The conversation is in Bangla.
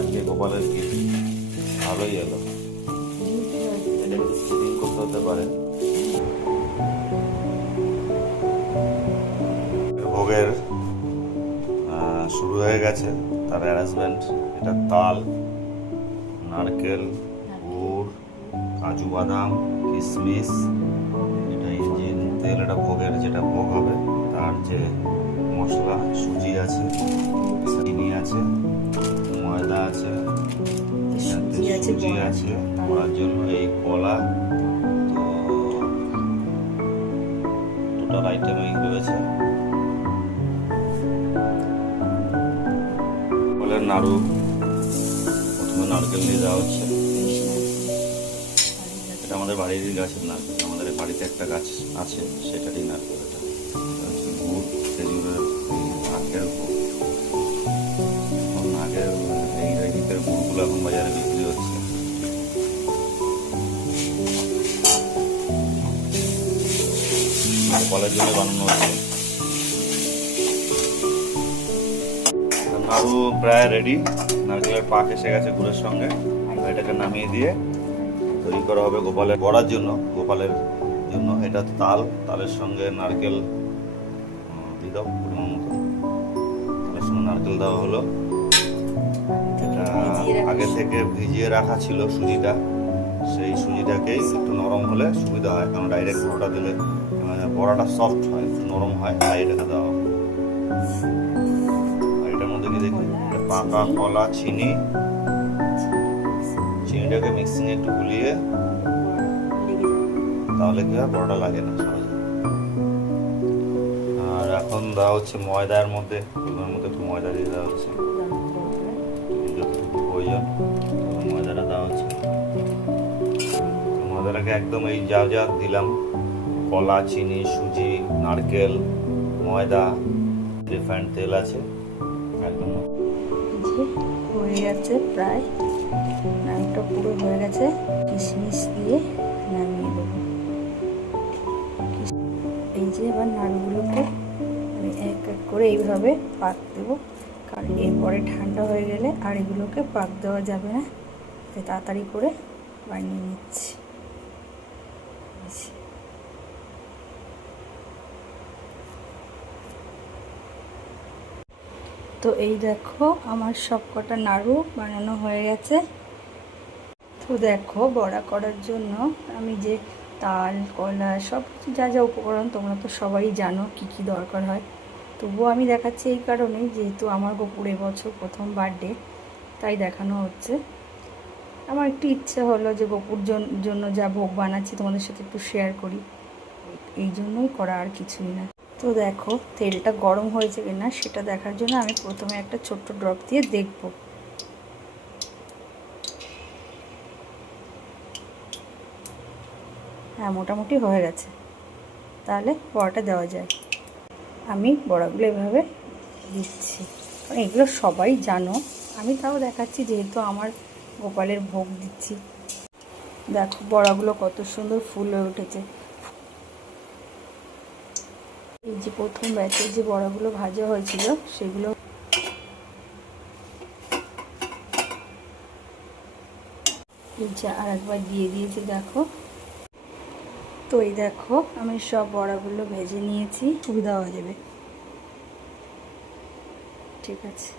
আজকে গোপালের গিফট ভালোই এলো করতে হতে পারে। ভোগের শুরু হয়ে গেছে। তার অ্যারেঞ্জমেন্ট এটা তাল, নারকেল, গুড়, কাজু বাদাম কিশমিশ এটা ইঞ্জিন তেল, এটা ভোগের যেটা ভোগ হবে, তার যে মশলা সুজি আছে। করার জন্য এই কলা, তো টোটাল আইটেম এই রয়েছে কলের নাড়ু, প্রথমে নারকেল নিয়ে যাওয়া হচ্ছে। এটা আমাদের বাড়ির গাছের নারকেল, আমাদের বাড়িতে একটা গাছ আছে সেটারই নারকেল এটা গুড় খেজুরের গুড়। কলের জন্য বানানো হচ্ছে নাড়ু প্রায় রেডি নারকেলের পাক এসে গেছে গুড়ের সঙ্গে। এটাকে নামিয়ে দিয়ে তৈরি করা হবে গোপালের বড়ার জন্য গোপালের জন্য। এটা তাল তালের সঙ্গে নারকেল দিয়ে দাও পরিমাণ মতো। তালের সঙ্গে নারকেল দেওয়া হলো। এটা আগে থেকে ভিজিয়ে রাখা ছিল সুজিটা। সেই সুজিটাকেই একটু নরম হলে সুবিধা হয়। কারণ ডাইরেক্ট পুরোটা দিলে বড়াটা সফট হয় একটু নরম হয় তাই এটাকে দেওয়া আর এটার মধ্যে কি দেখি? পাকা কলা চিনি। চিনিটাকে মিক্সিং একটু গুলিয়ে তাহলে কি হয়? বড়টা লাগে না সহজে আর এখন দেওয়া হচ্ছে ময়দার মধ্যে। মধ্যে একটু ময়দা দিয়ে দেওয়া হচ্ছে। যতটুকু প্রয়োজন। তো একদম এই যা যা দিলাম। কলা, চিনি, সুজি, নারকেল, ময়দা রিফাইন্ড তেল আছে, একদম। হয়ে গেছে প্রায়। নামটা পুরো হয়ে গেছে। কিশমিশ দিয়ে নামিয়ে দেবো। এই যে এবার নাড়ুগুলোকে আমি এক এক করে এইভাবে পাক দেবো। কারণ এরপরে ঠান্ডা হয়ে গেলে আর এগুলোকে পাক দেওয়া যাবে না। তাড়াতাড়ি করে বানিয়ে নিচ্ছি। যে। তো এই দেখো, আমার সব কটা নাড়ু বানানো হয়ে গেছে। তো দেখো, বড়া করার জন্য আমি যে তাল, কলা সব কিছু যা যা উপকরণ তোমরা তো সবাই জানো কি কি দরকার হয়। তবুও আমি দেখাচ্ছি এই কারণেই, যেহেতু আমার গোপুর এবছর প্রথম বার্থডে তাই দেখানো হচ্ছে। আমার একটু ইচ্ছে হলো যে গোপুর জন্য যা ভোগ বানাচ্ছি তোমাদের সাথে একটু শেয়ার করি। এই জন্যই করা আর কিছুই না। তো দেখো, তেলটা গরম হয়েছে কিনা সেটা দেখার জন্য আমি প্রথমে একটা ছোট্ট ড্রপ দিয়ে দেখব। হ্যাঁ মোটামুটি হয়ে গেছে। তাহলে বড়াটা দেওয়া যায়। আমি বড়াগুলো এভাবে দিচ্ছি। কারণ এগুলো সবাই জানো। আমি তাও দেখাচ্ছি যেহেতু আমার গোপালের ভোগ দিচ্ছি। দেখো, বড়াগুলো কত সুন্দর ফুল হয়ে উঠেছে। এই যে প্রথম ব্যাচের যে বড়াগুলো ভাজা হয়েছিল, সেগুলো যে আর একবার দিয়ে দিয়েছি, দেখো। তো এই দেখো, আমি সব বড়াগুলো ভেজে নিয়েছি, সুবিধা হয়ে যাবে। ঠিক আছে।